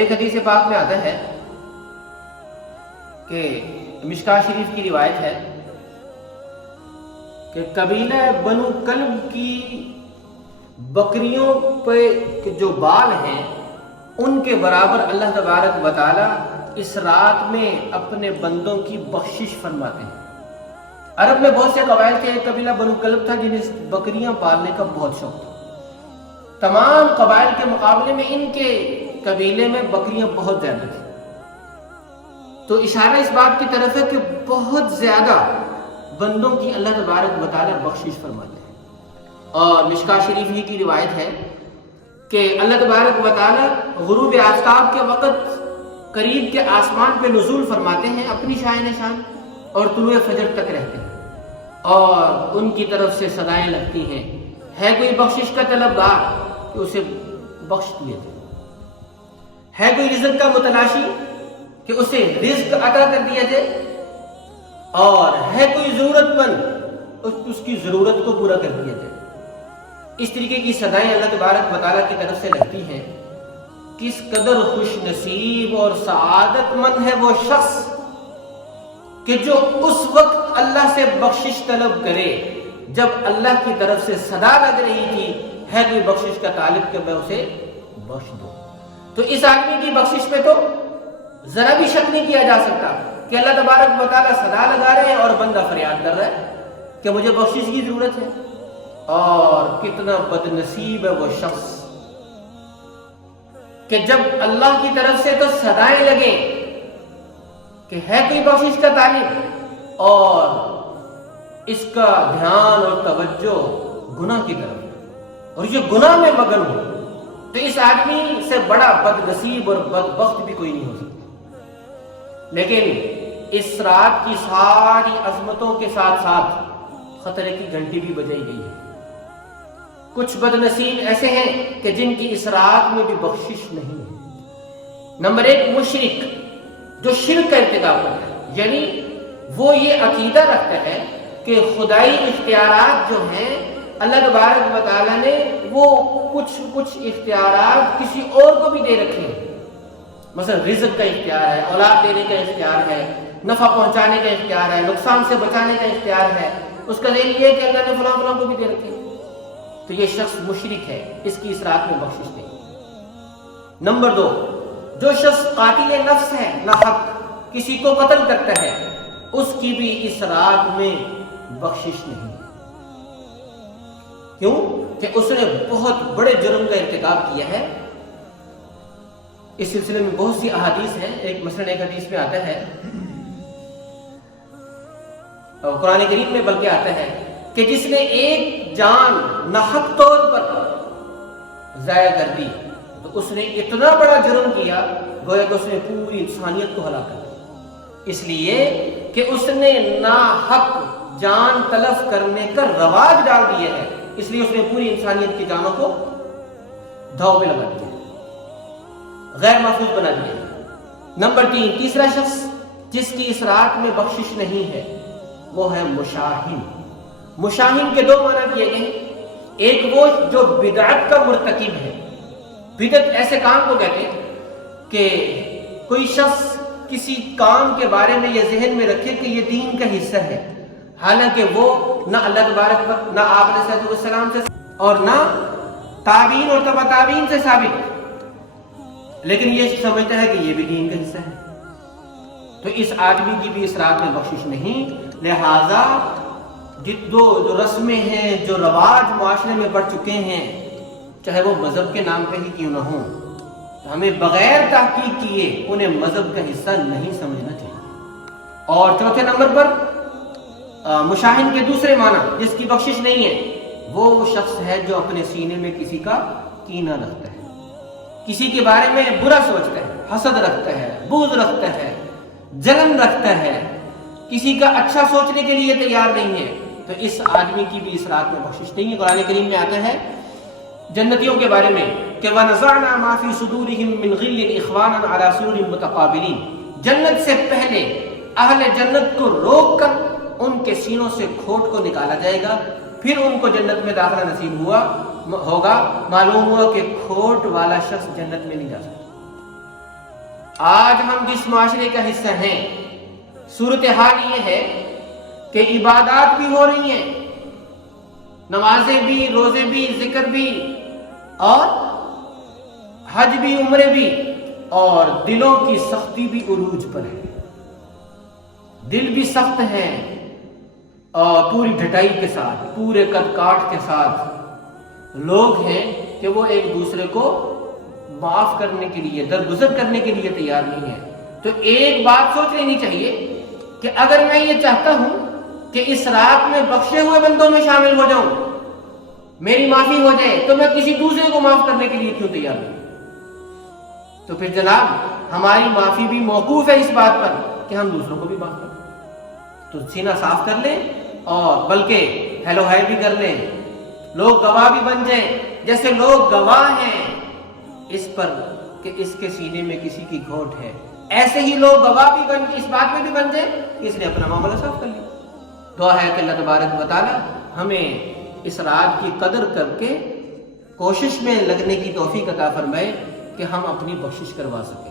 ایک حدیث پاک میں آتا ہے کہ مشکاہ شریف کی روایت ہے کہ قبیلہ بنو کلب کی بکریوں پہ جو بال ہیں ان کے برابر اللہ تبارک و تعالی اس رات میں اپنے بندوں کی بخشش فرماتے ہیں۔ عرب میں بہت سے قبائل کے ایک قبیلہ بنو کلب تھا جنہیں بکریاں پالنے کا بہت شوق تھا۔ تمام قبائل کے مقابلے میں ان کے قبیلے میں بکریاں بہت زیادہ تھیں، تو اشارہ اس بات کی طرف ہے کہ بہت زیادہ بندوں کی اللہ تبارک و تعالی بخشش فرماتے ہیں۔ اور مشکاہ شریف ہی کی روایت ہے کہ اللہ تبارک و تعالی غروب آفتاب کے وقت قریب کے آسمان پہ نزول فرماتے ہیں اپنی شاہ نشان، اور طلوع فجر تک رہتے ہیں، اور ان کی طرف سے صدائیں لگتی ہیں، ہے کوئی بخشش کا طلبگار کہ اسے بخش دیے جائے، ہے کوئی رزق کا متلاشی کہ اسے رزق عطا کر دیا جائے، اور ہے کوئی ضرورت مند اس کی ضرورت کو پورا کر دیا جائے۔ اس طریقے کی صدائیں اللہ تبارک و تعالیٰ کی طرف سے لگتی ہیں۔ کس قدر خوش نصیب اور سعادت مند ہے وہ شخص کہ جو اس وقت اللہ سے بخشش طلب کرے جب اللہ کی طرف سے صدا لگ رہی تھی، ہے کوئی بخشش کا طالب کہ میں اسے بخش دوں۔ تو اس آدمی کی بخشش میں تو ذرا بھی شک نہیں کیا جا سکتا کہ اللہ تبارک و تعالیٰ صدا لگا رہے ہیں اور بندہ فریاد کر رہا ہے کہ مجھے بخشش کی ضرورت ہے۔ اور کتنا بد نصیب ہے وہ شخص کہ جب اللہ کی طرف سے تو صدائیں لگیں کہ ہے کوئی بخشش کا طالب، اور اس کا دھیان اور توجہ گناہ کی طرف، اور یہ گناہ میں مگن ہو، تو اس آدمی سے بڑا بد نصیب اور بدبخت بھی کوئی نہیں ہو سکتا۔ لیکن اس رات کی ساری عظمتوں کے ساتھ ساتھ خطرے کی گھنٹی بھی بجائی گئی ہے۔ کچھ بد نصیب ایسے ہیں کہ جن کی اس رات میں بھی بخشش نہیں ہے۔ نمبر 1، مشرک جو شرک کا ارتکاب کرتا ہے، یعنی وہ یہ عقیدہ رکھتا ہے کہ خدائی اختیارات جو ہیں اللہ تبارک و تعالیٰ نے وہ کچھ اختیارات کسی اور کو بھی دے رکھے ہیں۔ مثلا رزق کا اختیار ہے، اولاد دینے کا اختیار ہے، نفع پہنچانے کا اختیار ہے، نقصان سے بچانے کا اختیار ہے، اس کا ذہن یہ ہے کہ اللہ نے فلاں فلاں کو بھی دے رکھے ہیں، تو یہ شخص مشرک ہے، اس کی اس رات میں بخشش نہیں۔ نمبر 2، جو شخص قاتل نفس ہے، ناحق کسی کو قتل کرتا ہے، اس کی بھی اس رات میں بخشش نہیں۔ کیوں؟ کہ اس نے بہت بڑے جرم کا ارتکاب کیا ہے۔ اس سلسلے میں بہت سی احادیث ہیں۔ ایک حدیث میں آتا ہے، اور قرآن کریم میں بلکہ آتا ہے کہ جس نے ایک جان ناحق طور پر ضائع کر دی تو اس نے اتنا بڑا جرم کیا گویا کہ اس نے پوری انسانیت کو ہلاک کر دیا، اس لیے کہ اس نے ناحق جان تلف کرنے کا رواج ڈال دیا ہے، اس لیے اس نے پوری انسانیت کی جانوں کو دھاؤ پہ لگا دیا، غیر محفوظ بنا دیا۔ نمبر 3، تیسرا شخص جس کی اس رات میں بخشش نہیں ہے وہ ہے مشاہن۔ مشاہن کے 2 معنی کیے گئے ہیں۔ ایک وہ جو بدعت کا مرتکب ہے، بدعت ایسے کام کو کہتے ہیں کہ کوئی شخص کسی کام کے بارے میں یہ ذہن میں رکھے کہ یہ دین کا حصہ ہے، حالانکہ وہ نہ اللہ تبارک نہ آپ علیہ السلام سے اور نہ تابعین اور تبع تابعین سے ثابت، لیکن یہ سمجھتا ہے کہ یہ بھی دین کا حصہ ہے، تو اس آدمی کی بھی اس رات میں بخشش نہیں۔ لہذا جو رسمیں ہیں، جو رواج معاشرے میں بڑھ چکے ہیں، چاہے وہ مذہب کے نام پہ ہی کیوں نہ ہوں، تو ہمیں بغیر تحقیق کیے انہیں مذہب کا حصہ نہیں سمجھنا چاہیے۔ اور چوتھے نمبر پر مشاہن کے دوسرے معنی جس کی بخشش نہیں ہے وہ شخص ہے جو اپنے سینے میں کسی کا کینہ رکھتا ہے، کسی کے بارے میں برا سوچتا ہے، حسد رکھتا ہے، بغض رکھتا ہے، جلن رکھتا ہے، کسی کا اچھا سوچنے کے لیے تیار نہیں ہے، تو اس آدمی کی بھی اس رات میں بخشش نہیں ہے۔ قرآن کریم میں آتا ہے جنتیوں کے بارے میں کہ وَنَزَعْنَا مَا فِي صُدُورِهِم مِّن غِلٍّ إِخْوَانًا عَلَىٰ سُرُرٍ مُتَقَابِلِينَ، جنت سے پہلے اہل جنت کو روک کر ان کے سینوں سے کھوٹ کو نکالا جائے گا، پھر ان کو جنت میں داخلہ نصیب ہوگا۔ معلوم ہوا کہ کھوٹ والا شخص جنت میں نہیں جا سکتا۔ آج ہم جس معاشرے کا حصہ ہیں، صورتحال یہ ہے کہ عبادات بھی ہو رہی ہیں، نمازیں بھی، روزے بھی، ذکر بھی، اور حج بھی، عمرے بھی، اور دلوں کی سختی بھی عروج پر ہے۔ دل بھی سخت ہیں اور پوری ڈھٹائی کے ساتھ، پورے قد کاٹ کے ساتھ لوگ ہیں کہ وہ ایک دوسرے کو معاف کرنے کے لیے، درگزر کرنے کے لیے تیار نہیں ہے۔ تو ایک بات سوچ لینی چاہیے کہ اگر میں یہ چاہتا ہوں کہ اس رات میں بخشے ہوئے بندوں میں شامل ہو جاؤں، میری معافی ہو جائے، تو میں کسی دوسرے کو معاف کرنے کے لیے کیوں تیار نہیں؟ تو پھر جناب ہماری معافی بھی موقوف ہے اس بات پر کہ ہم دوسروں کو بھی معاف کریں۔ تو سینہ صاف کر لیں، اور بلکہ ہیلو ہائی بھی کر لیں، لوگ گواہ بھی بن جائیں، جیسے لوگ گواہ ہیں اس پر کہ اس کے سینے میں کسی کی گھونٹ ہے، ایسے ہی لوگ گواہ بھی اس بات میں بھی بن جائیں کہ اس نے اپنا معاملہ صاف کر لیا۔ دعا ہے کہ اللہ تبارک و تعالی ہمیں اس رات کی قدر کر کے کوشش میں لگنے کی توفیق عطا فرمائے کہ ہم اپنی بخشش کروا سکیں۔